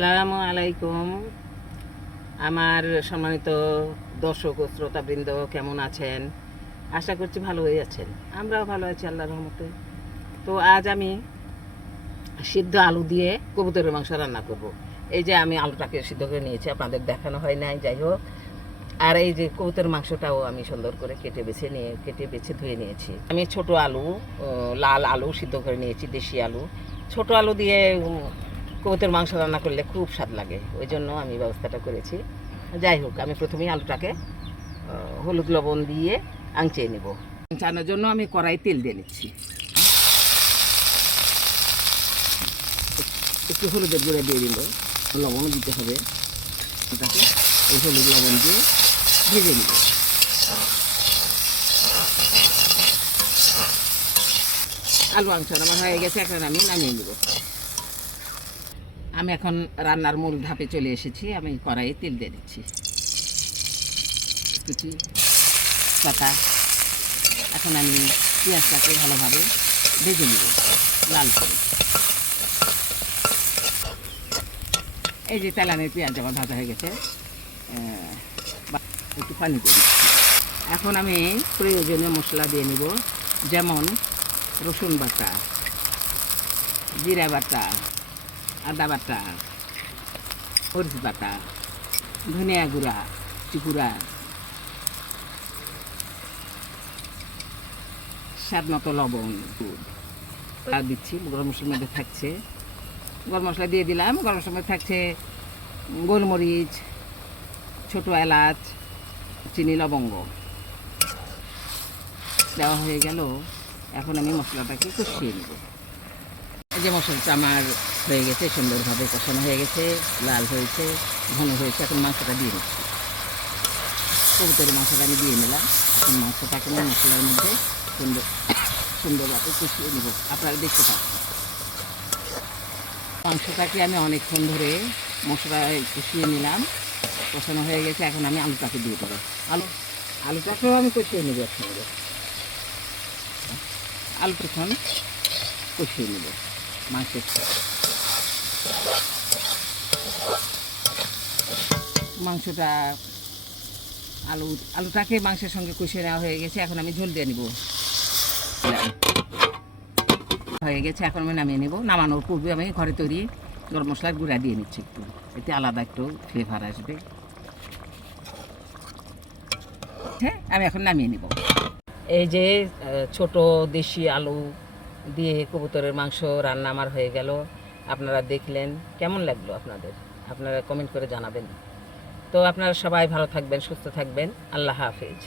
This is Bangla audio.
আসসালামু আলাইকুম। আমার সম্মানিত দর্শক ও শ্রোতাবৃন্দ কেমন আছেন? আশা করছি ভালোই আছেন। আমরাও ভালো আছি আল্লাহর রহমতে। তো আজ আমি সিদ্ধ আলু দিয়ে কবুতরের মাংস রান্না করব। এই যে আমি আলুটাকে সিদ্ধ করে নিয়েছি, আপনাদের দেখানো হয় নাই, যাই হোক। আর এই যে কবুতরের মাংসটাও আমি সুন্দর করে কেটে বেছে ধুয়ে নিয়েছি। আমি ছোট আলু, লাল আলু সিদ্ধ করে নিয়েছি, দেশি আলু। ছোট আলু দিয়ে কবুতর মাংস রান্না করলে খুব স্বাদ লাগে, ওই জন্য আমি ব্যবস্থাটা করেছি। যাই হোক, আমি প্রথমেই আলুটাকে হলুদ লবণ দিয়ে আংচিয়ে নেব। আংচানোর জন্য আমি কড়াই তেল দিয়ে নিচ্ছি। একটু হলুদের গুঁড়া দিয়ে দিব, লবণও দিতে হবে। এটাকে এই হলুদ লবণ দিয়ে ভেজে নিব। আলু আংচানো আমার হয়ে গেছে, এখন আমি নামিয়ে নেব। আমি এখন রান্নার মূল ধাপে চলে এসেছি। আমি কড়াইয়ে তেল দিয়ে দিচ্ছি, কুচি পাতা। এখন আমি পেঁয়াজটাকে ভালোভাবে ভেজে নেব লাল করে। এই যে তেলানের পেঁয়াজ আমার ভাজা হয়ে গেছে, একটু পানি দিয়ে দিচ্ছি। এখন আমি প্রয়োজনীয় মশলা দিয়ে নিব, যেমন রসুন বাটা, জিরা বাটা, আদা বাটা, মরিচ বাটা, ধনিয়া গুঁড়া, চিকুড়া, স্বাদ মতো লবণ আর দিচ্ছি। গরম মশলার মধ্যে থাকছে, গরম মশলা দিয়ে দিলাম। গরম মশলার মধ্যে থাকছে গোলমরিচ, ছোট এলাচ, চিনি, লবঙ্গ দেওয়া হয়ে গেল। এখন আমি মশলাটাকে কষিয়ে নেব। এই যে মশলাটা আমার হয়ে গেছে, সুন্দরভাবে কষানো হয়ে গেছে, লাল হয়েছে, ঘন হয়েছে। এখন মাংসটা দিয়ে নিচ্ছি। কবুতরের মাংসটা আমি দিয়ে নিলাম। এখন মাংসটাকে আমি মশলার মধ্যে সুন্দরভাবে কষিয়ে নেব। আপনারা দেখতে পাচ্ছেন মাংসটাকে আমি অনেকক্ষণ ধরে মশলায় কষিয়ে নিলাম, কষানো হয়ে গেছে। এখন আমি আলুটাকে দিয়ে দেবো। আলুটাকেও আমি কষিয়ে নেব একসঙ্গে। আলুটা এখন কষিয়ে নেব মাংসের সাথে। মাংসটা আলুটাকে মাংসের সঙ্গে কষিয়ে নেওয়া হয়ে গেছে। এখন আমি ঝোল দিয়ে নিব। হয়ে গেছে, এখন আমি নামিয়ে নেব। নামানোর পূর্বে আমি ঘরে তৈরি গরম মশলার গুঁড়া দিয়ে নিচ্ছি একটু, এতে আলাদা একটু ফ্লেভার আসবে। হ্যাঁ, আমি এখন নামিয়ে নেব। এই যে ছোট দেশি আলু দিয়ে কবুতরের মাংস রান্না আমার হয়ে গেল। আপনারা দেখলেন, কেমন লাগলো আপনাদের? আপনারা কমেন্ট করে জানাবেন। তো আপনারা সবাই ভালো থাকবেন, সুস্থ থাকবেন। আল্লাহ হাফেজ।